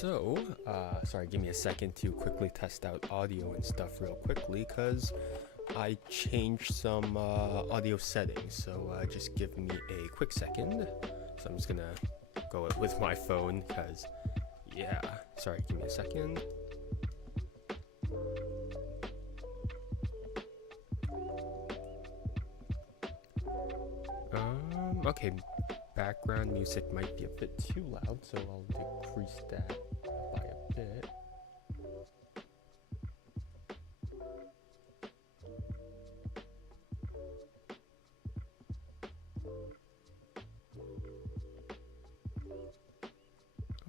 Sorry, give me a second to quickly test out audio and stuff real quickly, because I changed some audio settings, so just give me a quick second. So I'm just gonna go with my phone, because, yeah, sorry, give me a second. Okay, background music might be a bit too loud, so I'll decrease that by a bit.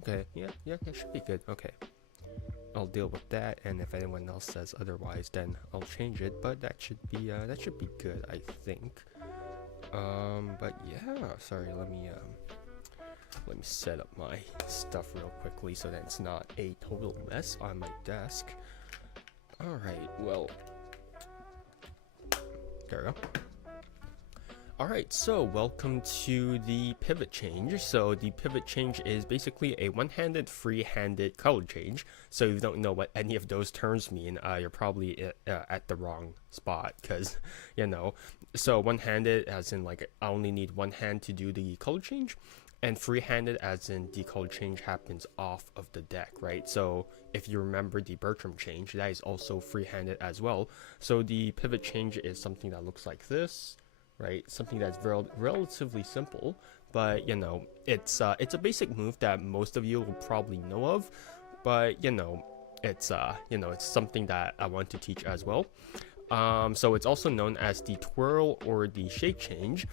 Okay, yeah, that should be good. Okay, I'll deal with that, and if anyone else says otherwise, then I'll change it. But that should be good, I think. But yeah, sorry. Let me set up my stuff real quickly so that it's not a total mess on my desk. All right, well, there we go. Alright, so welcome to the pivot change. So the pivot change is basically a one-handed, free-handed color change. So if you don't know what any of those terms mean, you're probably at the wrong spot, because, you know, so one-handed as in like I only need one hand to do the color change, and free-handed as in the color change happens off of the deck, right? So if you remember the Bertram change, that is also free-handed as well. So the pivot change is something that looks like this. Right, something that's relatively simple, but you know, it's a basic move that most of you will probably know of, but you know, it's something that I want to teach as well. So it's also known as the twirl or the shake change.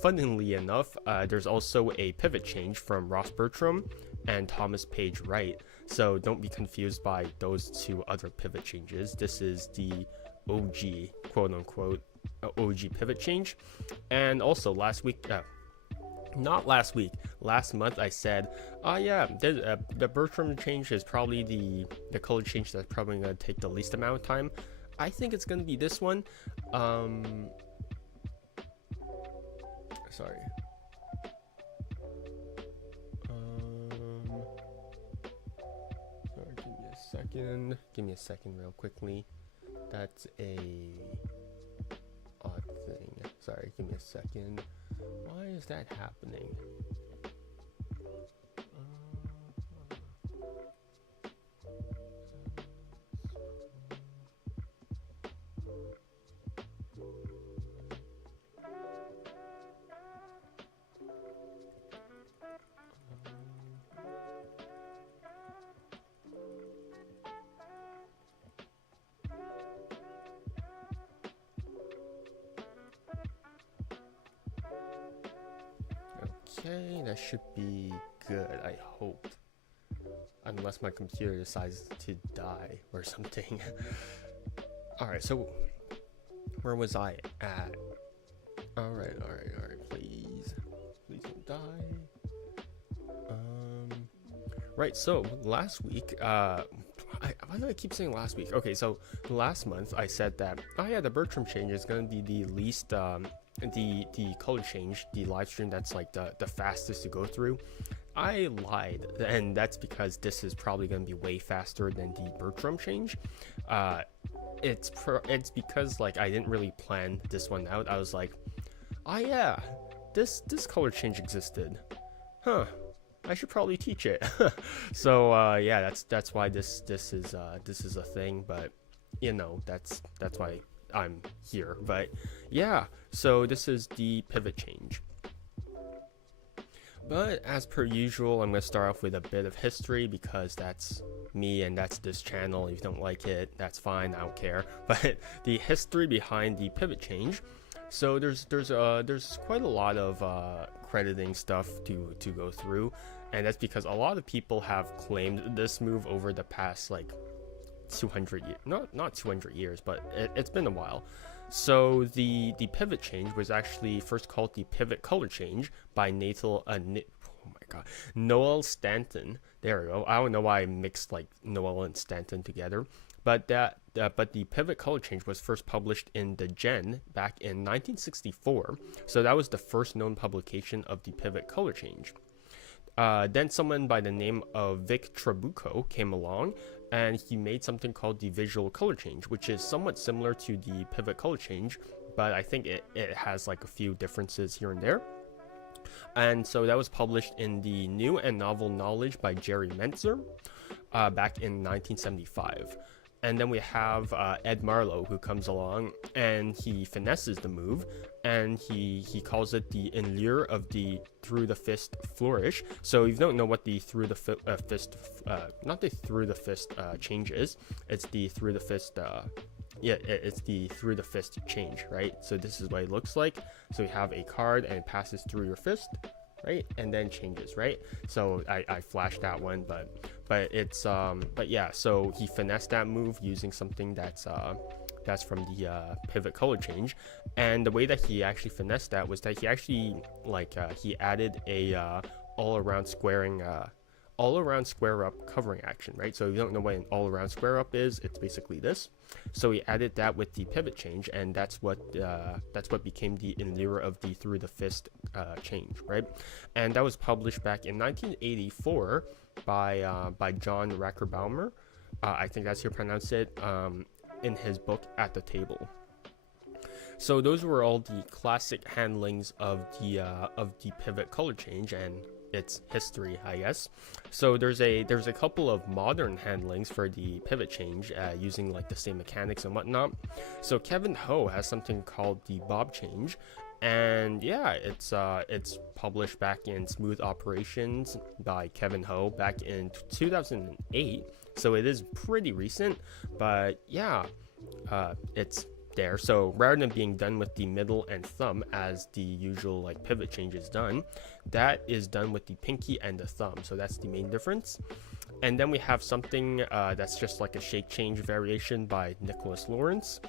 Funnily enough, there's also a pivot change from Ross Bertram and Thomas Page Wright, so don't be confused by those two other pivot changes. This is the OG, quote unquote, OG pivot change. And also last month I said, oh yeah, the Bertram change is probably the color change that's probably going to take the least amount of time. I think it's going to be this one. Sorry. Sorry, give me a second real quickly. That's a odd thing. Sorry, give me a second. Why is that happening? Okay, that should be good, I hope. Unless my computer decides to die or something. Alright, so where was I at? Alright, please don't die. Right, so last week, why do I keep saying last week? Okay, so last month I said that, oh yeah, the Bertram change is gonna be the least, the color change, the live stream that's like the fastest to go through. I lied, and that's because this is probably going to be way faster than the Bertram change. It's because like I didn't really plan this one out. I was like, oh yeah, this color change existed, huh? I should probably teach it. So yeah, that's why this is a thing. But you know, that's why I'm here. But yeah, so this is the pivot change. But as per usual, I'm going to start off with a bit of history, because that's me and that's this channel. If you don't like it, that's fine, I don't care. But the history behind the pivot change. So there's quite a lot of crediting stuff to go through, and that's because a lot of people have claimed this move over the past like 200 years, not 200 years, but it's been a while. So the pivot change was actually first called the pivot color change by Noel Stanton. There we go. I don't know why I mixed like Noel and Stanton together, but but the pivot color change was first published in the Gen back in 1964. So that was the first known publication of the pivot color change. Then someone by the name of Vic Trabucco came along, and he made something called the visual color change, which is somewhat similar to the pivot color change, but I think it has like a few differences here and there. And so that was published in the New and Novel Knowledge by Jerry Mentzer back in 1975. And then we have Ed Marlowe, who comes along and he finesses the move, and he calls it the allure of the through the fist flourish. So if you don't know what the through the fist, not the through the fist change is, it's the through the fist. It's the through the fist change, right? So this is what it looks like. So you have a card and it passes through your fist, right, and then changes, right? So I flashed that one, but it's but yeah, so he finessed that move using something that's from the pivot color change. And the way that he actually finessed that was that he actually he added a all around square up covering action, right? So if you don't know what an all around square up is, it's basically this. So he added that with the pivot change, and that's what became the allure of the through the fist change, right? And that was published back in 1984 by John Rackerbaumer. I think that's how you pronounce it, in his book At the Table. So those were all the classic handlings of the pivot color change and its history, I guess. So there's a couple of modern handlings for the pivot change using like the same mechanics and whatnot. So Kevin Ho has something called the bob change, and yeah, it's published back in Smooth Operations by Kevin Ho back in 2008. So it is pretty recent, but yeah, it's there. So rather than being done with the middle and thumb as the usual like pivot change is done, that is done with the pinky and the thumb. So that's the main difference. And then we have something that's just like a shake change variation by Nicholas Lawrence.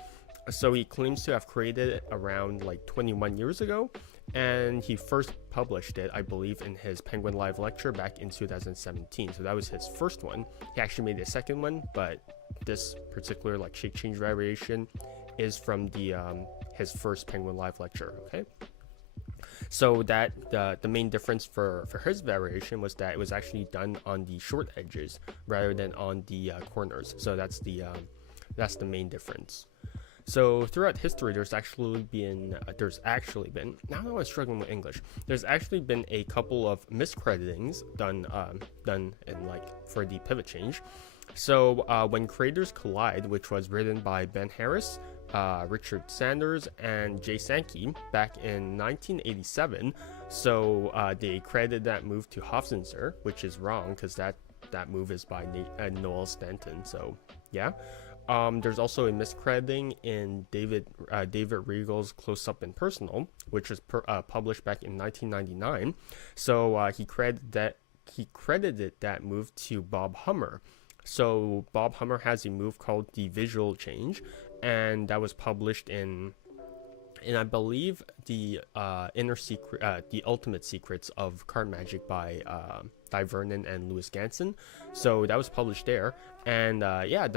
So he claims to have created it around like 21 years ago, and he first published it, I believe, in his Penguin Live lecture back in 2017. So that was his first one. He actually made a second one, but this particular like shake change variation is from the his first Penguin Live lecture. Okay, so that the main difference for his variation was that it was actually done on the short edges rather than on the corners. So that's the main difference. So throughout history, there's actually been now that I'm struggling with English, there's actually been a couple of miscreditings done in like for the pivot change. So When Creators Collide, which was written by Ben Harris, Richard Sanders, and Jay Sankey back in 1987, so they credited that move to Hofzinser, which is wrong because that move is by Noel Stanton. So yeah. There's also a miscrediting in David Regal's Close Up and Personal, which was published back in 1999. So he credited that move to Bob Hummer. So Bob Hummer has a move called the Visual Change, and that was published in I believe the the Ultimate Secrets of Card Magic by Di Vernon and Louis Ganson. So that was published there, and yeah,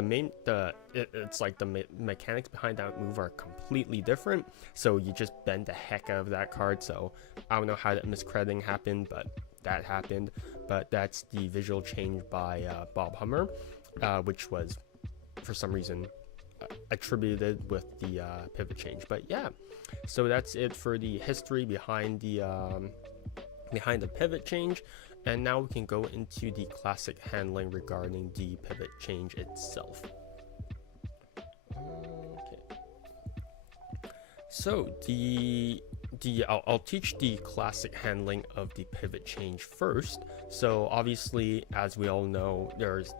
it's like the mechanics behind that move are completely different. So you just bend the heck out of that card. So I don't know how that miscrediting happened, but that happened. But that's the Visual Change by Bob Hummer, which was for some reason attributed with the pivot change. But yeah, so that's it for the history behind the pivot change, and now we can go into the classic handling regarding the pivot change itself. Okay, so I'll teach the classic handling of the pivot change first. So obviously, as we all know, there's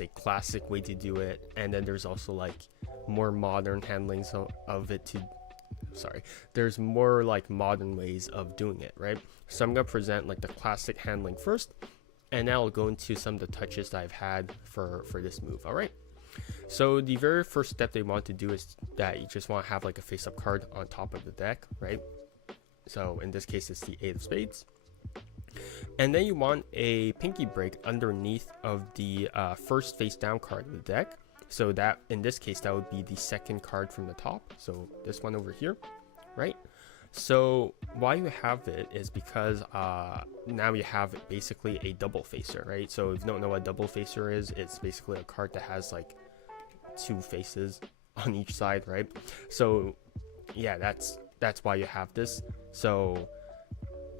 a classic way to do it, and then there's also like more modern handlings of it there's more like modern ways of doing it, right? So I'm gonna present like the classic handling first, and now I'll go into some of the touches that I've had for this move. All right, so the very first step they want to do is that you just want to have like a face-up card on top of the deck, right? So in this case, it's the 8 of spades. And then you want a pinky break underneath of the first face down card of the deck. So that, in this case, that would be the second card from the top. So this one over here, right? So why you have it is because now you have basically a double facer, right? So if you don't know what double facer is, it's basically a card that has like two faces on each side, right? So yeah, that's why you have this. So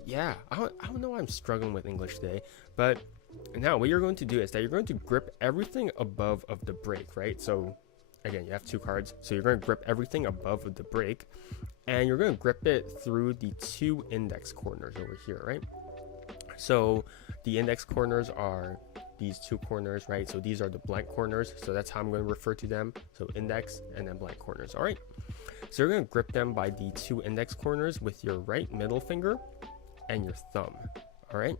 yeah, I don't know why I'm struggling with English today, but now what you're going to do is that you're going to grip everything above of the break, right? So again, you have two cards, so you're going to grip everything above of the break, and you're going to grip it through the two index corners over here, right? So the index corners are these two corners, right? So these are the blank corners, so that's how I'm going to refer to them. So index and then blank corners. All right, so you're going to grip them by the two index corners with your right middle finger and your thumb. All right,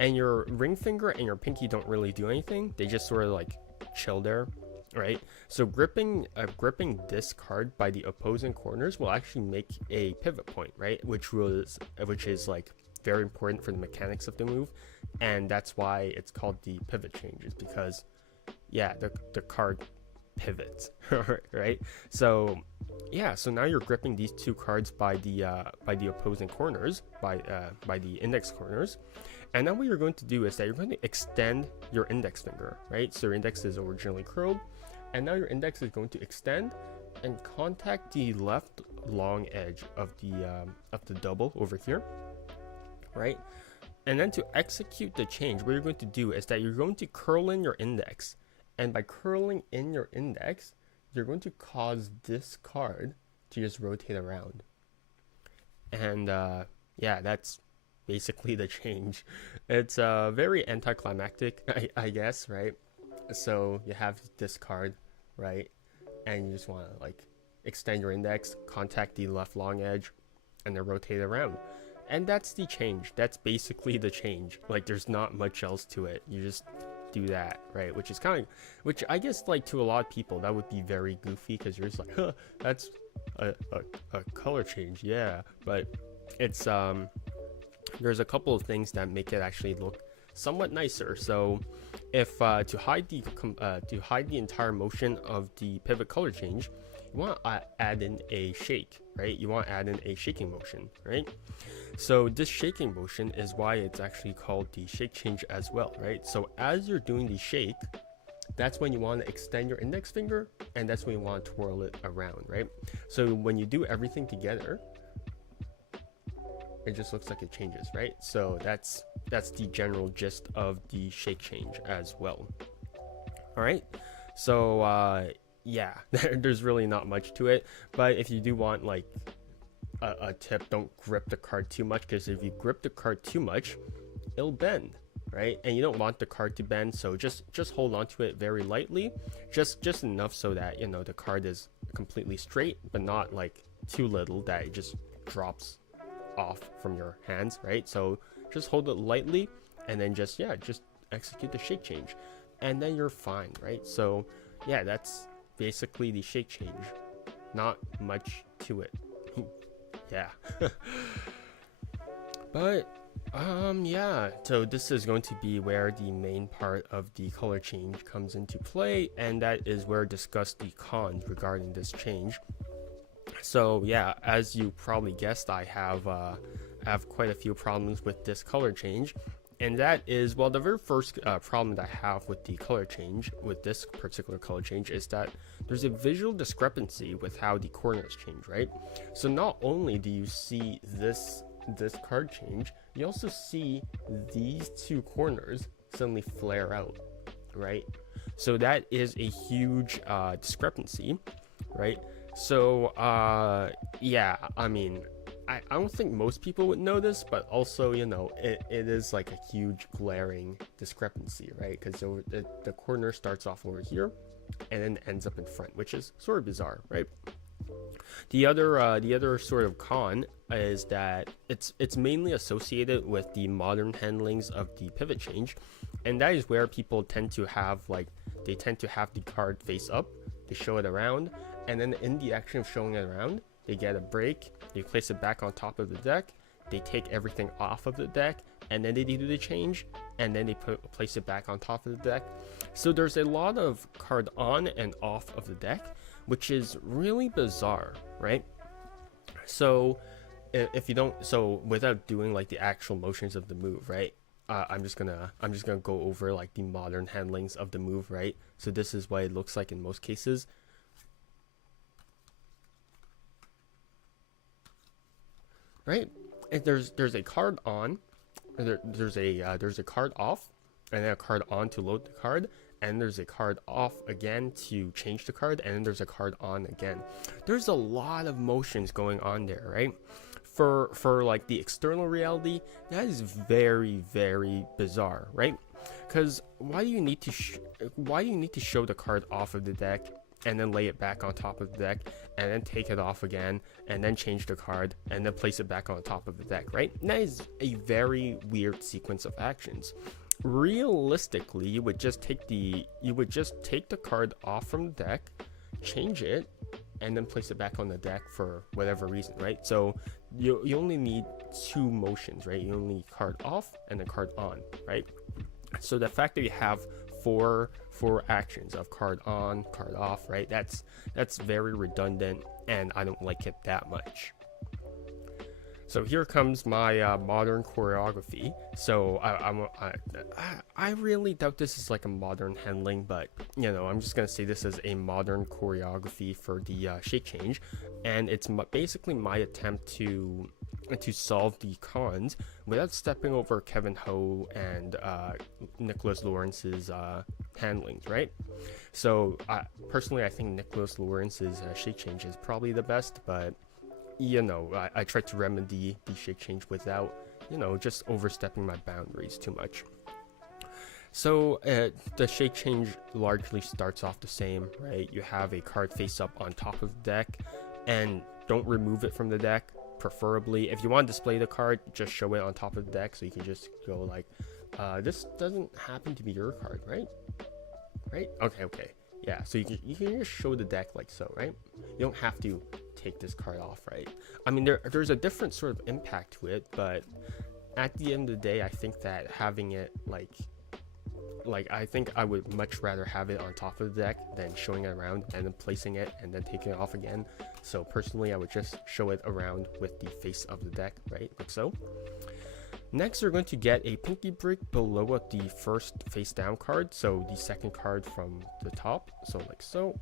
and your ring finger and your pinky don't really do anything, they just sort of like chill there, right? So gripping this card by the opposing corners will actually make a pivot point, right? Which is like very important for the mechanics of the move, and that's why it's called the pivot changes, because yeah, the card pivots, right? So yeah, so now you're gripping these two cards by the opposing corners, by the index corners, and now what you're going to do is that you're going to extend your index finger, right? So your index is originally curled, and now your index is going to extend and contact the left long edge of the double over here, right? And then to execute the change, what you're going to do is that you're going to curl in your index, and by curling in your index, you're going to cause this card to just rotate around. And yeah, that's basically the change. It's very anticlimactic, I guess, right? So you have this card, right? And you just want to like extend your index, contact the left long edge, and then rotate around. And that's the change. That's basically the change. Like, there's not much else to it. You just do that, right? Which I guess, like, to a lot of people that would be very goofy, because you're just like, huh, that's a color change, yeah. But it's there's a couple of things that make it actually look somewhat nicer. So if to hide the entire motion of the pivot color change, you want to add in a shake, right? You want to add in a shaking motion, right? So this shaking motion is why it's actually called the shake change as well, right? So as you're doing the shake, that's when you want to extend your index finger, and that's when you want to twirl it around, right? So when you do everything together, it just looks like it changes, right? So that's the general gist of the shake change as well. All right, so yeah, there's really not much to it, but if you do want like a tip, don't grip the card too much, because if you grip the card too much, it'll bend, right? And you don't want the card to bend, so just hold on to it very lightly, just enough so that, you know, the card is completely straight, but not like too little that it just drops off from your hands, right? So just hold it lightly, and then just execute the shake change, and then you're fine, right? So yeah, that's basically the shake change. Not much to it. Yeah. But yeah, so this is going to be where the main part of the color change comes into play, and that is where I discuss the cons regarding this change. So yeah, as you probably guessed, I have quite a few problems with this color change, and that is, well, the very first problem that I have with the color change, with this particular color change, is that there's a visual discrepancy with how the corners change, right? So not only do you see this card change, you also see these two corners suddenly flare out, right? So that is a huge discrepancy, right? So yeah, I mean, I don't think most people would know this, but also, you know, it is like a huge glaring discrepancy, right? Because the corner starts off over here and then ends up in front, which is sort of bizarre, right? The other sort of con is that it's mainly associated with the modern handlings of the pivot change, and that is where people tend to have the card face up, they show it around, and then in the action of showing it around, they get a break, they place it back on top of the deck, they take everything off of the deck, and then they do the change, and then they place it back on top of the deck. So there's a lot of card on and off of the deck, which is really bizarre, right? So if you don't, so without doing like the actual motions of the move, right? I'm just gonna go over like the modern handlings of the move, right? So this is what it looks like in most cases. Right? If there's a card on, there's a card off, and then a card on to load the card, and there's a card off again to change the card, and then there's a card on again. There's a lot of motions going on there, right? For like the external reality, that is very, very bizarre, right? Because why do you need to show the card off of the deck and then lay it back on top of the deck and then take it off again and then change the card and then place it back on top of the deck, right? And that is a very weird sequence of actions. Realistically, you would just take the card off from the deck, change it, and then place it back on the deck for whatever reason, right? So you only need two motions, right? You only need card off and then card on, right? So the fact that you have four actions of card on, card off, right? That's very redundant, and I don't like it that much. So here comes my modern choreography. So I really doubt this is like a modern handling, but you know, I'm just gonna say this is a modern choreography for the shake change, and it's basically my attempt to solve the cons without stepping over Kevin Ho and Nicholas Lawrence's handlings, right? So personally, I think Nicholas Lawrence's shake change is probably the best, but you know, I tried to remedy the shake change without, you know, just overstepping my boundaries too much. So the shake change largely starts off the same, right? You have a card face up on top of the deck, and don't remove it from the deck. Preferably, if you want to display the card, just show it on top of the deck, so you can just go like, this doesn't happen to be your card, right? Right? Okay. Yeah, so you can just show the deck like so, right? You don't have to take this card off, right? I mean, there's a different sort of impact to it, but at the end of the day, I think that having it like I think I would much rather have it on top of the deck than showing it around and then placing it and then taking it off again. So personally, I would just show it around with the face of the deck, right? Like so. Next, you're going to get a pinky break below the first face down card, so the second card from the top, so like so.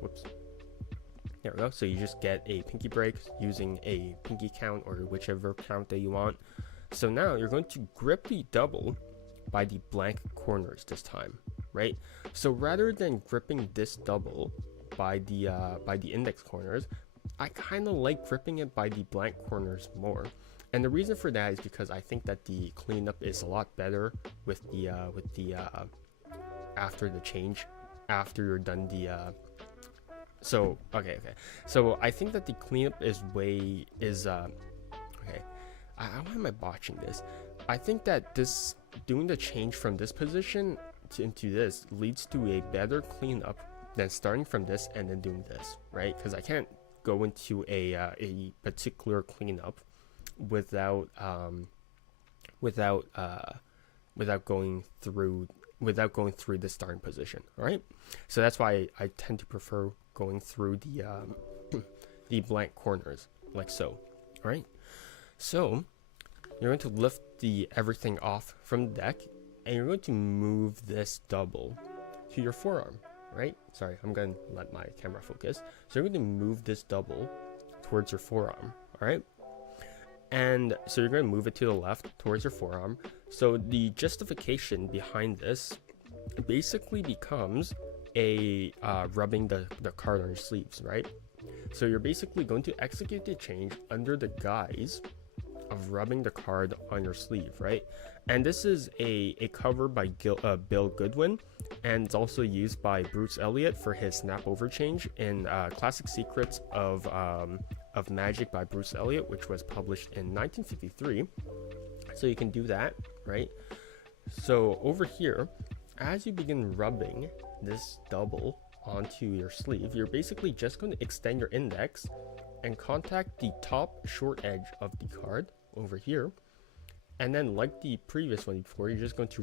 Whoops. There we go. So you just get a pinky break using a pinky count or whichever count that you want. So now you're going to grip the double by the blank corners this time, right? So rather than gripping this double by the index corners, I kind of like gripping it by the blank corners more. And the reason for that is because I think that the cleanup is a lot better with the after the change, after you're done the so okay. So I think that the cleanup okay. Why am I botching this? I think that doing the change from this position into this leads to a better cleanup than starting from this and then doing this, right? Because I can't go into a particular cleanup without going through the starting position. All right, so that's why I tend to prefer going through the the blank corners like so. All right, so you're going to lift everything off from the deck, and you're going to move this double to your forearm. Right? Sorry, I'm going to let my camera focus. So you're going to move this double towards your forearm. All right. And so you're going to move it to the left towards your forearm. So the justification behind this basically becomes a rubbing the card on your sleeves, right? So you're basically going to execute the change under the guise of rubbing the card on your sleeve, right? And this is a cover by Bill Goodwin, and it's also used by Bruce Elliott for his snap over change in Classic Secrets of Magic by Bruce Elliott, which was published in 1953. So you can do that, right? So over here, as you begin rubbing this double onto your sleeve, you're basically just going to extend your index and contact the top short edge of the card over here, and then like the previous one before, you're just going to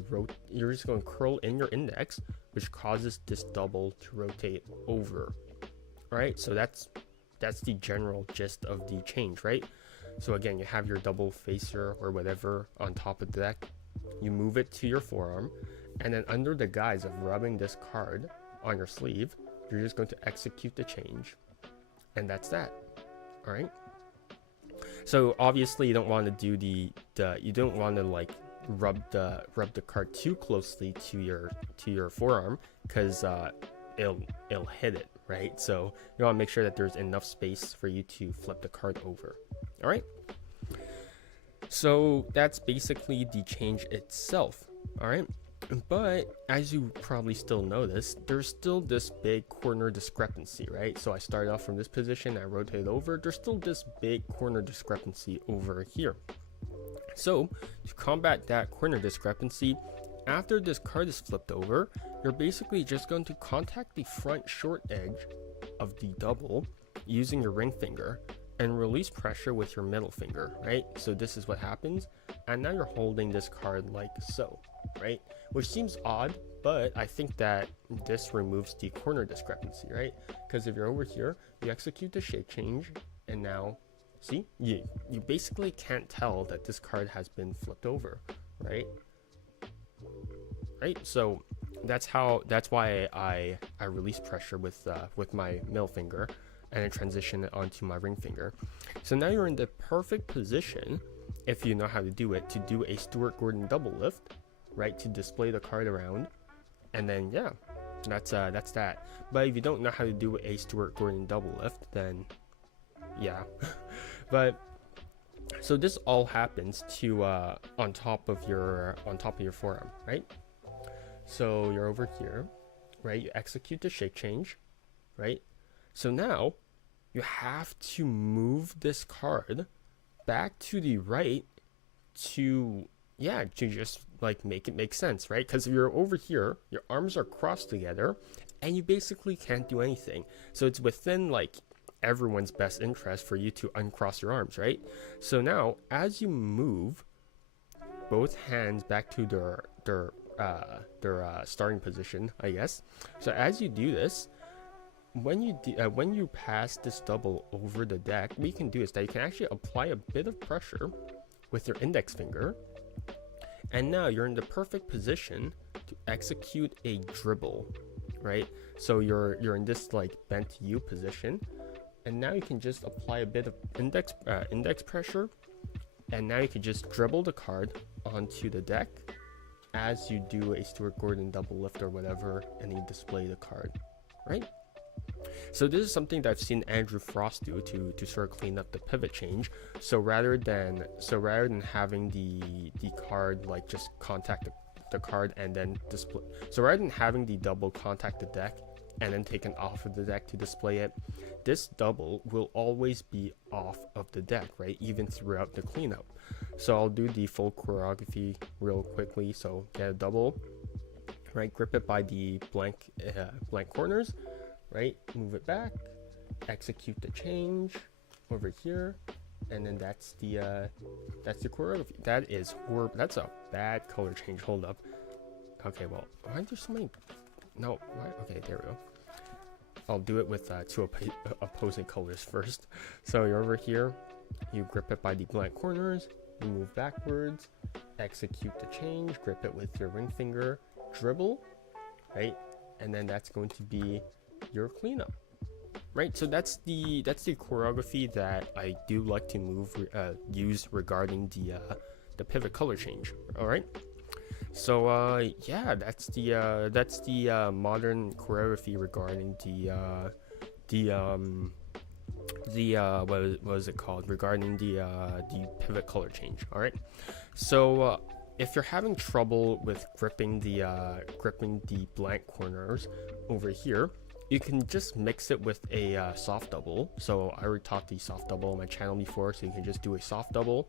curl in your index, which causes this double to rotate over. All right, so that's the general gist of the change, right? So again, you have your double facer or whatever on top of the deck. You move it to your forearm, and then under the guise of rubbing this card on your sleeve, you're just going to execute the change, and that's that. All right. So obviously you don't want to do you don't want to like rub the card too closely to your forearm, because it'll hit it, right? So you want to make sure that there's enough space for you to flip the card over. All right. So that's basically the change itself. All right. But as you probably still notice, there's still this big corner discrepancy, right? So I started off from this position, I rotated over, there's still this big corner discrepancy over here. So to combat that corner discrepancy, after this card is flipped over, you're basically just going to contact the front short edge of the double using your ring finger and release pressure with your middle finger, right? So this is what happens, and now you're holding this card like so, right? Which seems odd, but I think that this removes the corner discrepancy, right? Because if you're over here, you execute the shape change, and now, see, you basically can't tell that this card has been flipped over, right? Right, so that's why I release pressure with my middle finger, and then transition it onto my ring finger. So now you're in the perfect position, if you know how to do it, to do a Stuart Gordon double lift, right, to display the card around, and then yeah, that's that. But if you don't know how to do a Stuart Gordon double lift, then yeah. But so this all happens to on top of your forearm, right? So you're over here, right? You execute the shape change, right? So now you have to move this card back to the right to just like make it make sense, right? Because if you're over here, your arms are crossed together and you basically can't do anything. So it's within like everyone's best interest for you to uncross your arms, right? So now as you move both hands back to their starting position, I guess. So as you do this, when you pass this double over the deck, what you can do is that you can actually apply a bit of pressure with your index finger, and now you're in the perfect position to execute a dribble, right? So you're in this like bent U position, and now you can just apply a bit of index pressure, and now you can just dribble the card onto the deck as you do a Stuart Gordon double lift or whatever, and you display the card, right? So this is something that I've seen Andrew Frost do to sort of clean up the pivot change. So rather than having the card like just contact the card and then display, so rather than having the double contact the deck and then taken off of the deck to display it, this double will always be off of the deck, right? Even throughout the cleanup. So I'll do the full choreography real quickly. So get a double, right? Grip it by the blank corners, right? Move it back, execute the change over here, and then that's the choreography. That is horrible. That's a bad color change. Hold up. Okay, well, why are there so many? No, why? Okay, there we go. I'll do it with two opposing colors first. So you're over here, you grip it by the blank corners, you move backwards, execute the change, grip it with your ring finger, dribble, right? And then that's going to be your cleanup, right? So that's the choreography that I do like to use regarding the pivot color change. All right. So yeah, that's the modern choreography regarding what was it called, regarding the pivot color change. All right. So if you're having trouble with gripping the blank corners over here, you can just mix it with a soft double. So I already taught the soft double on my channel before, so you can just do a soft double,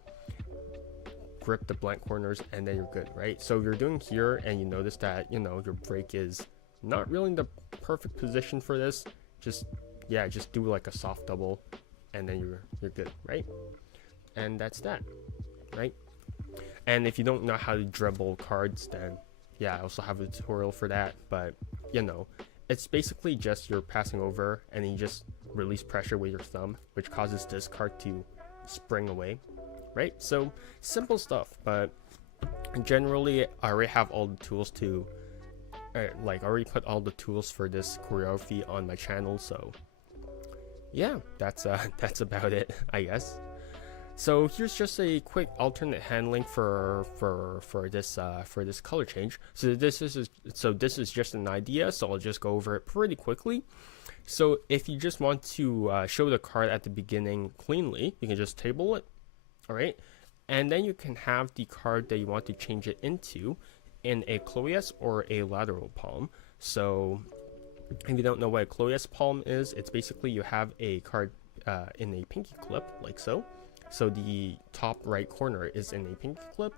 grip the blank corners, and then you're good, right? So if you're doing here and you notice that, you know, your break is not really in the perfect position for this, just do like a soft double, and then you're good, right? And that's that, right? And if you don't know how to dribble cards, then yeah, I also have a tutorial for that. But you know, it's basically just you're passing over and you just release pressure with your thumb, which causes this card to spring away, right? So simple stuff, but generally I already have all the tools to like I already put all the tools for this choreography on my channel, so yeah, that's about it, I guess. So here's just a quick alternate handling for this color change. So this is just an idea, so I'll just go over it pretty quickly. So if you just want to show the card at the beginning cleanly, you can just table it, all right, and then you can have the card that you want to change it into in a cloyes or a lateral palm. So if you don't know what a cloyes palm is, it's basically you have a card in a pinky clip like so. So the top right corner is in a pinky clip,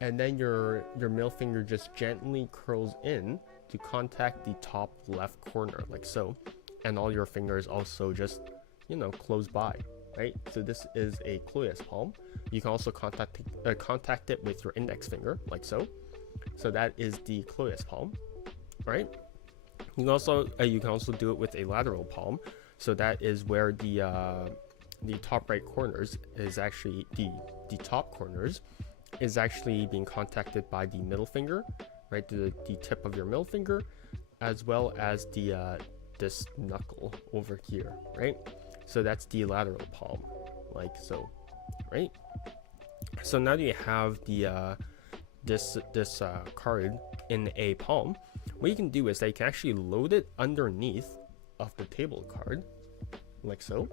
and then your middle finger just gently curls in to contact the top left corner like so, and all your fingers also just, you know, close by, right? So this is a cloyes palm. You can also contact it with your index finger like so. So that is the cloyes palm, right? You can also do it with a lateral palm. So that is where the top right corners is actually the top corners is actually being contacted by the middle finger, right? The tip of your middle finger, as well as the this knuckle over here, right? So that's the lateral palm, like so, right? So now that you have the this card in a palm, what you can do is that you can actually load it underneath of the table card, like so,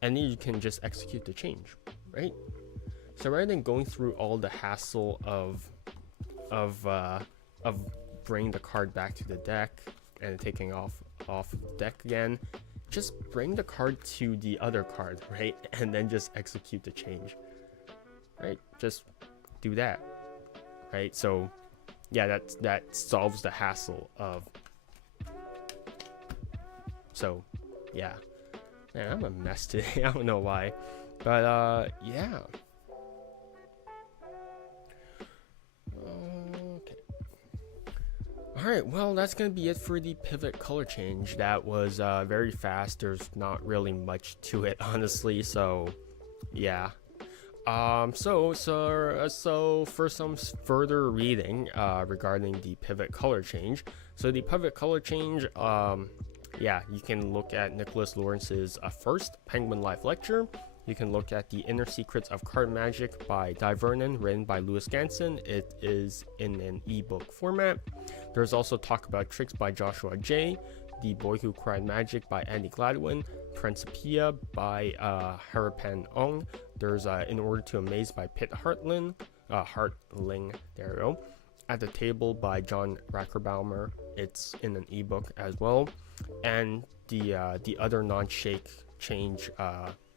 and then you can just execute the change, right? So rather than going through all the hassle of bringing the card back to the deck and taking off the deck again, just bring the card to the other card, right? And then just execute the change, right? Just do that, right? So yeah, that solves the hassle of, so yeah. Man, I'm a mess today. I don't know why, but yeah. Okay. All right. Well, that's gonna be it for the pivot color change. That was very fast. There's not really much to it, honestly. So, yeah. So for some further reading regarding the pivot color change. So the pivot color change, yeah, you can look at Nicholas Lawrence's first Penguin Live lecture. You can look at The Inner Secrets of Card Magic by Di Vernon, written by Louis Ganson. It is in an ebook format. There's also Talk About Tricks by Joshua J., The Boy Who Cried Magic by Andy Gladwin, Principia by Harapan Ong. There's In Order to Amaze by Pitt Hartling, there we go. At the Table by John Rackerbaumer. It's in an ebook as well. And the other non-shake change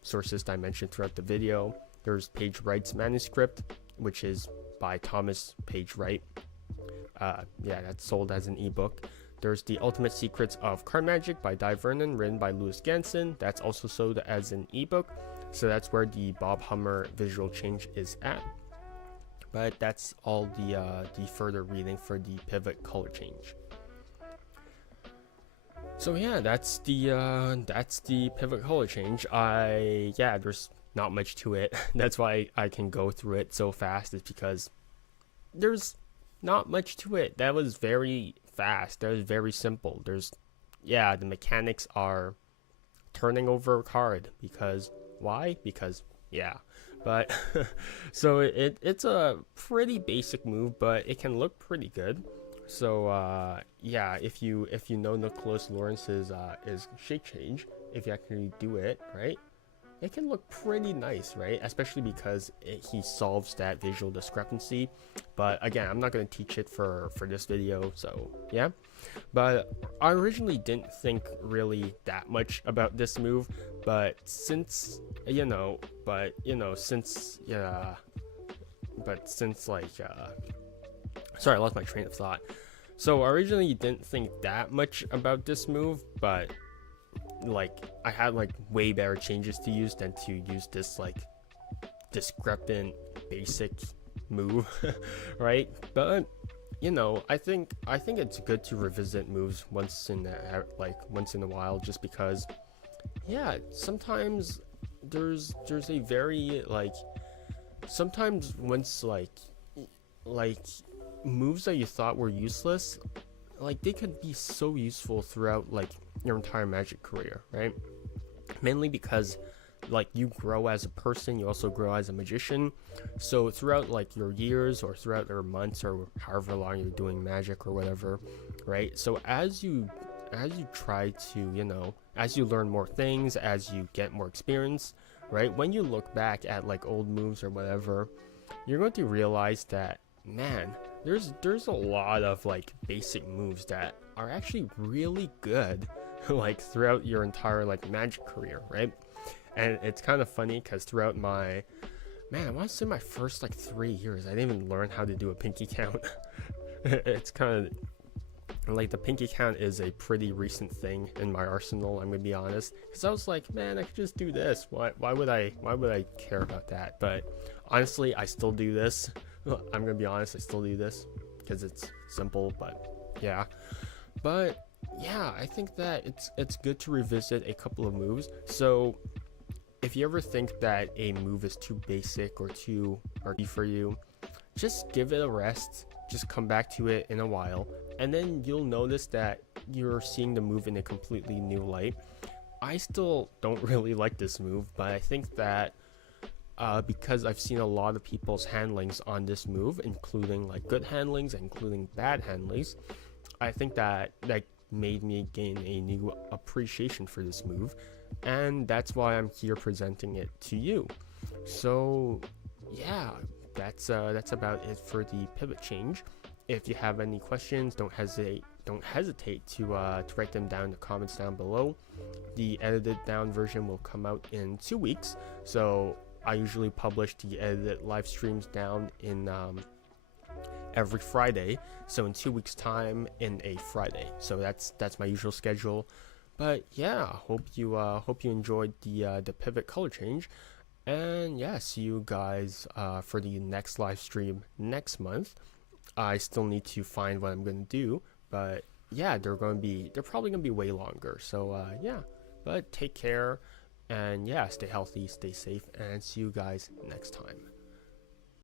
sources that I mentioned throughout the video. There's Page Wright's manuscript, which is by Thomas Page Wright. Yeah, that's sold as an ebook. There's The Ultimate Secrets of Card Magic by Di Vernon, written by Louis Ganson. That's also sold as an ebook. So that's where the Bob Hummer visual change is at. But that's all the further reading for the pivot color change. So yeah, that's the pivot color change. Yeah, there's not much to it. That's why I can go through it so fast, is because there's not much to it. That was very fast. That was very simple. Yeah, the mechanics are turning over a card, because why? Because yeah. But so it's a pretty basic move, but it can look pretty good. So yeah, if you know Nicholas Lawrence's is shake change, if you actually do it right, it can look pretty nice, right? Especially because he solves that visual discrepancy. But again, I'm not going to teach it for this video, so yeah. But I originally didn't think really that much about this move, but since sorry, I lost my train of thought. So I originally didn't think that much about this move, but like I had like way better changes to use than to use this like discrepant basic move, right? But you know, I think it's good to revisit moves once in a while, just because yeah, sometimes there's a very like sometimes once like moves that you thought were useless, like they could be so useful throughout like your entire magic career, right? Mainly because like you grow as a person, you also grow as a magician. So throughout like your years or throughout your months or however long you're doing magic or whatever, right? So as you try to, as you learn more things, as you get more experience, right? When you look back at like old moves or whatever, you're going to realize that, man, there's a lot of like basic moves that are actually really good like throughout your entire like magic career, right? And it's kind of funny because throughout my, man, I want to say my first like 3 years, I didn't even learn how to do a pinky count. It's kind of like the pinky count is a pretty recent thing in my arsenal, I'm gonna be honest, because I was like, man, I could just do this. Why would I care about that? But honestly, I still do this. I'm gonna be honest, I still do this because it's simple. But yeah, I think that it's good to revisit a couple of moves. So if you ever think that a move is too basic or too arty for you, just give it a rest. Just come back to it in a while, and then you'll notice that you're seeing the move in a completely new light. I still don't really like this move, but I think that because I've seen a lot of people's handlings on this move, including like good handlings, including bad handlings, I think that made me gain a new appreciation for this move, and that's why I'm here presenting it to you. So yeah, that's about it for the pivot change. If you have any questions, don't hesitate to write them down in the comments down below. The edited down version will come out in 2 weeks, so I usually publish the edited live streams down in every Friday, so in 2 weeks time in a Friday. So that's my usual schedule. But yeah, hope you enjoyed the pivot color change, and yeah, see you guys for the next live stream next month. I still need to find what I'm gonna do, but yeah, they're probably gonna be way longer. So yeah, but take care, and yeah, stay healthy, stay safe, and see you guys next time.